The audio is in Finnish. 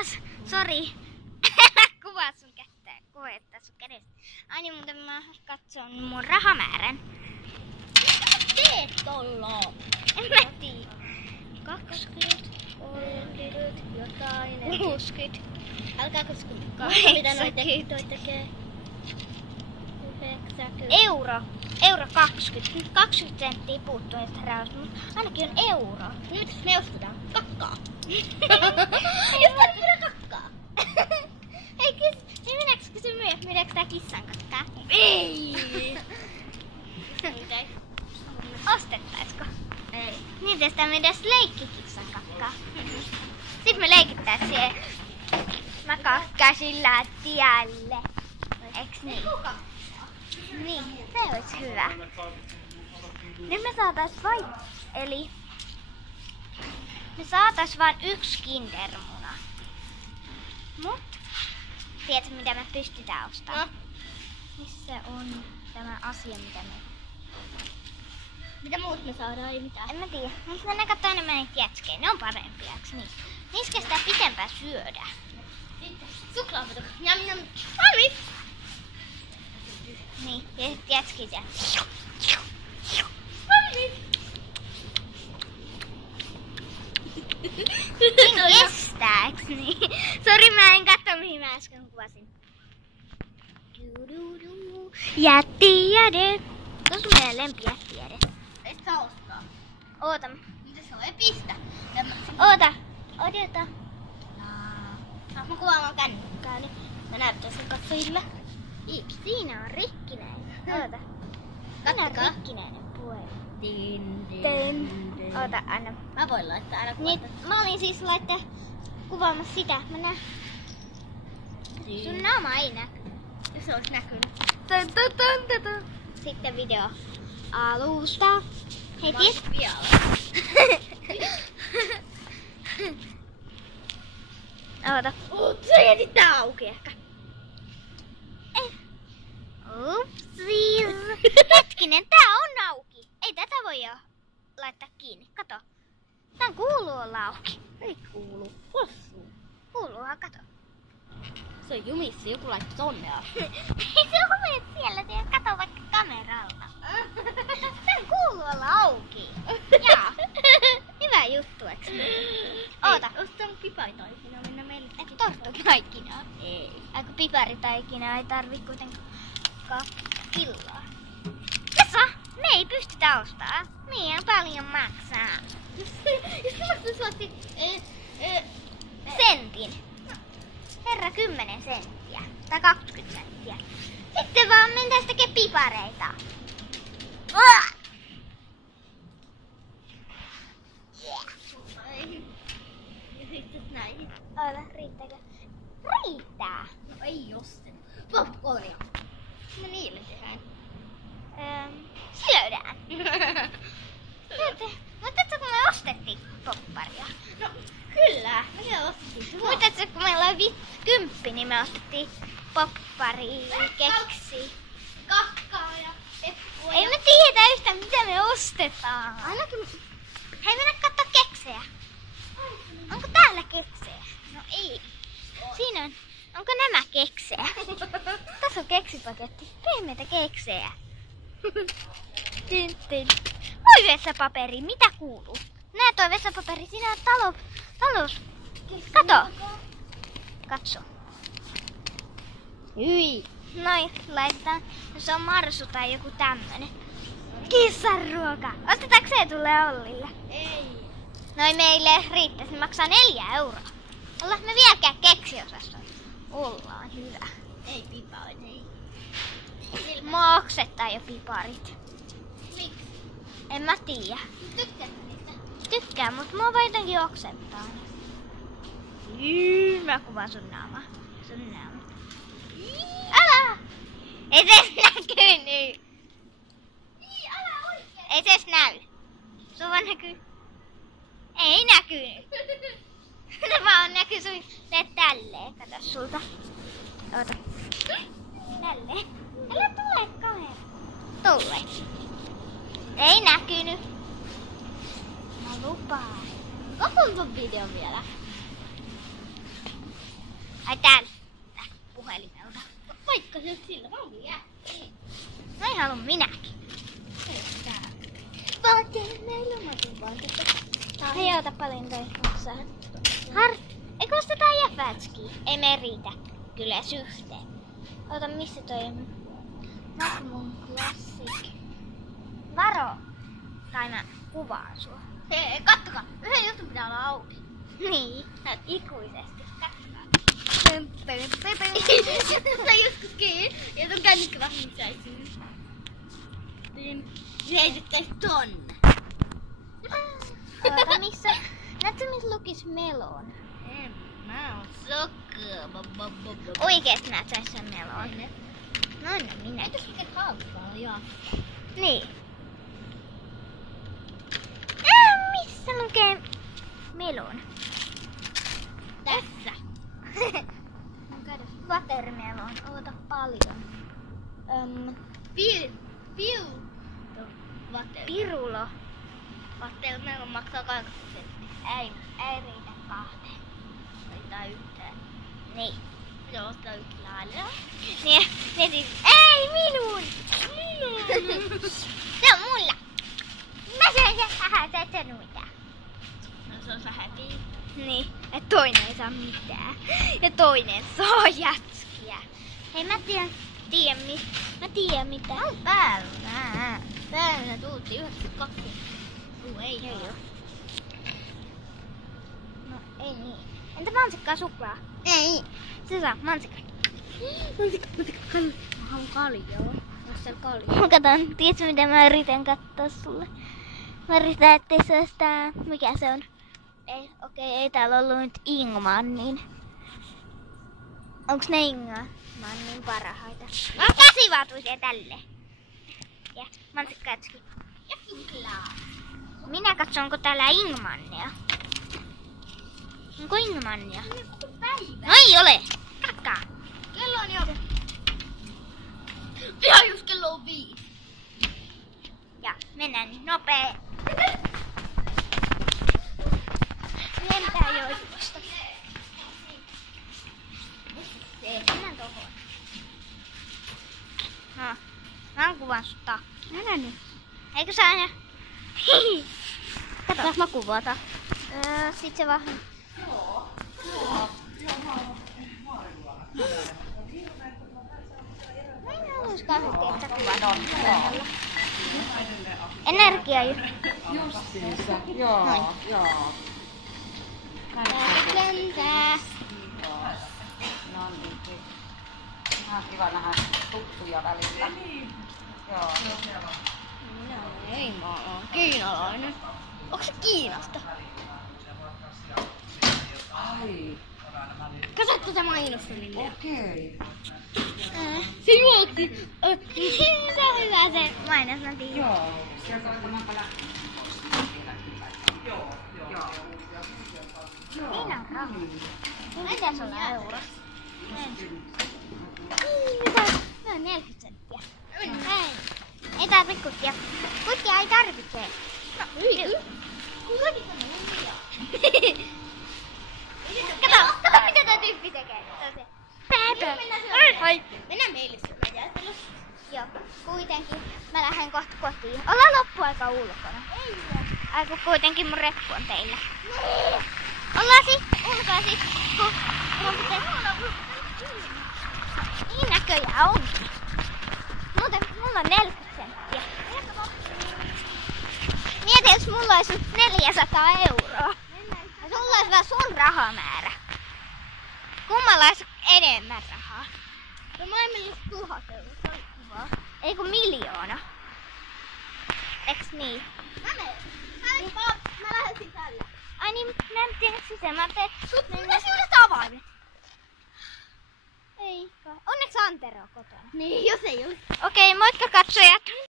taas. Sori. Kuvaa sun kättä. Kuvettaa sun kädestä. Ai niin, mutta mä katson mun rahamäärän. Mitä sä teet tolla? En mä tiedä. 20, 30, Jotain. 60. Älkää katso, mitä noita tekee. 90. Euro 20. Nyt 20 senttiä puuttuu näistä rahoista, mutta ainakin on euro. Nyt me ostetaan kakkaa. Jos tää myydä kakkaa. Ei minäks kysy myös, myydäänkö tää kissan kakkaa? Ei. Ostettaisko? Ei. Niin tästä myydään leikkikissan kakkaa. Sitten me leikittää siihen. Mä kakkaisin lattialle. Eiks niin? Niin, se olisi hyvä. Nyt me saatais vain, eli me saatais vain 1 kindermuna. Mut, tiedätkö mitä me pystytään ostamaan? No. Missä on tämä asia, mitä me... Mitä muut me saadaan? Ei mitään. En mä tiedä. Mutta mennään kattoo enemmän niitä jätskejä. Ne on parempia, eiks niin? Niissä kestää pitempään syödä. Suklaapatok. Jam jam. Valmis! Niin, ja sit jätski siellä. Valmis! Siinä kestää, eiks niin? Sori, mä en katso mihin mä äsken kuvasin. Jättijäde. Tuossa on meidän lempijättijäde. Et sä ostaa. Oota. Mitä se on? Ei pistä. Oota. Odota. Saanko mä kuvaamaan kännykkääni? Mä näytän sen katsojille. Siinä on rikkinäinen. Oota. Kattokaa. Siinä on rikkinäinen puoli. Din, din, Tein. din. Oota, anna. Mä voin laittaa aina Niin, kuvata. mä olin siis laittaa kuvaamassa sitä. Mä näen. Sun naama ei näy. Ja se olisi näkynyt. Sitten video alusta. Hei, ties? Vielä. Oota. Se jätit tää auki ehkä. Upsis. Hetkinen, tää on auki. Ei tätä voi jo laittaa kiinni. Kato. Tän kuuluu olla auki. Ei kuulu. Possu. Kuuluuhan, kato. Se on jumissa. Joku laittoi tonne asti. Ei se ole siellä, se kato vaikka kameralla. Tän kuuluu olla auki. Jaa. Hyvä juttu, eiks niin? Oota. Ostan piparitaikinaa mennä meille. Et torttutaikinaa. Ei. Aiku piparitaikinaa ei tarvi kuitenkaan illaa. Kesa, me ei pystytä ostaa. Niin paljon maksaa. Jos sä maksat suotti Sentin. Herra 10 senttiä. Tai 20 senttiä. Sitten vaan mentäis tekee pipareita. Uah! Ja sitten näin. Oota, riittääkö? Riittää. No ei osten. Popcornia. No niille tehdään. Syödään. Muistatko, kun me ostettiin popparia? No kyllä. Me ostettiin. Muistatko, kun meillä oli 10, niin me ostettiin poppari, keksi. Kakkaa ja peppua. Ei me tiedä yhtään, mitä me ostetaan. Ainakin. Hei, mennä katso keksejä. Onko täällä keksejä? No ei. Siinä on. Onko nämä keksejä? Tässä on keksipaketti. Pehmeitä keksejä. Moi vessapaperi, mitä kuuluu? Nää toi vessapaperi, siinä on talous. Kato. Katso. Hyi. Noin, laitetaan. Se on marsu tai joku tämmönen. Kissan ruoka. Ostetaanko se tulee Ollille? Ei. Noin meille riittäisi, maksaa 4 euroa. Ollaan me vieläkään keksiosastolla. Ollaan hyvä. Ei piparit, ei. Maksetaan jo piparit. Miksi? En mä tiedä. Tykkäätkö niistä? Tykkään, mutta mä voin jotenkin oksentaa. Mä kuvaan sun naamaa. Sun naama. Älä! Ei se edes näkynyt. Älä oikein. Ei se edes näy. Se vaan näkyy. Ei näkynyt. Se vaan näkyy sun. Teet tälleen. Kato sulta. Oota. Tälleen. Älä tule kamera. Tule. Ei näkynyt. Mä lupaan. Katson ton videon vielä. Ai tältä puhelimelta. Vaikka se sillä vaan jää. Näin haluan minäkin. Meillä on vaatteita. Hei, ota paljon toi maksaa. Eikö ostetaan jäfätski? Ei me riitä. Kyllä syhteen. Ota, missä toi on? Magnum Classic. Varo! Tai mä kuvaan sua. Hei, kattokaa. Yhden jutun pitää olla auki. Niin, näet ikuisesti. Katsokaa. Sä joskus kiinni ja sun kännykkä vähän misäisiin. Se heitetään tonne. Ota, missä? Näetkö, missä lukis melon? Mä oon sokka. Oikeesti näet sä sen melon? No minä. Eikä se kauppaa joo. Niin. Missä lukee melon? Tässä. Watermelon. Ota paljon. Pirulo. Watermelon maksaa 80 senttiä. Ei riitä kahteen. Tai yhteen. Niin. Pitää ostaa yksi lailla. Niin, siis, ei minun! Se on mulla. Mä söin sen, sä et sä mitään. No se on häpi. Niin, että toinen ei saa mitään. Ja toinen saa jätskiä. Hei, mä tiedän mitä. On päällä. Päällä tultiin 92. Ei Ei oo. No ei niin. Entä mansikkaa suklaa? Ei. Se saa mansikkaa. Mansikka. Mä haluan kaljaa. Onko siellä kaljaa? Mä katon, tiedätkö mitä mä yritän katsoa sulle? Mä yritän, ettei se ole sitä, mikä se on? Ei täällä ollut nyt Ingmanin. Onks ne Ingmanin parhaita? Käsivaatuisia tälle. Ja mansikkatski. Ja suklaa. Minä katson, onko täällä Ingmania. Onko Ingmania? Päivä. No ei ole. Kakkaa. Kello on jo. Ihan just kello on 5. Ja mennään nyt nopee. Lentää joistusta. Mennään tohon. No, mä oon kuvan sut takkiin. Mennä nyt. Eikö sä aina? Kato. Saas mä kuvata? Sit se vaan. Mä en haluiskaan että kuvata. Energia Justiinsa, joo, joo. lentää. No niin, ihan kiva nähdä tuttuja välillä. Joo. Ei, mä oon kiinalainen. Onko se Kiinasta? Ai, Katsotko se mainosta nimeä? okei. Se juoksi. Se on hyvä se mainos, mä tiedän. Joo, sieltä on tämä paljon. Joo. Siinä on rahaa. Mitä sulla on eurossa? Mitä? No 40 senttiä. Ei tarvitse kuttia. Kuttia ei tarvitse. No, kato mitä tää tyyppi tekee. Se on se. Päpä. Mennään meille se räjähtely. Joo, kuitenkin mä lähden kohta kotiin. Ollaan loppuaika ulkona. Ei ole. Ai kun kuitenkin mun reppu on teillä. Ollaan ulkona kun niin näköjään on. Muuten mulla on 40 senttiä. Mieti, jos mulla olisi nyt 400 euroa. Ja sulla olisi vaan sun rahamäärä. Kummalla olisi enemmän rahaa? No mä en mene 1000 euroa. Se on kivaa. Ei kun 1 000 000. Eiks niin? Mä menen. Mä lähden sisälle. Ai niin, mä en tiedä sisään. Mä teen... Pitäisi uudestaan avaimet. Ei kai. Onneksi Antero on kotona. Niin, jos ei ole. Okei, moikka katsojat.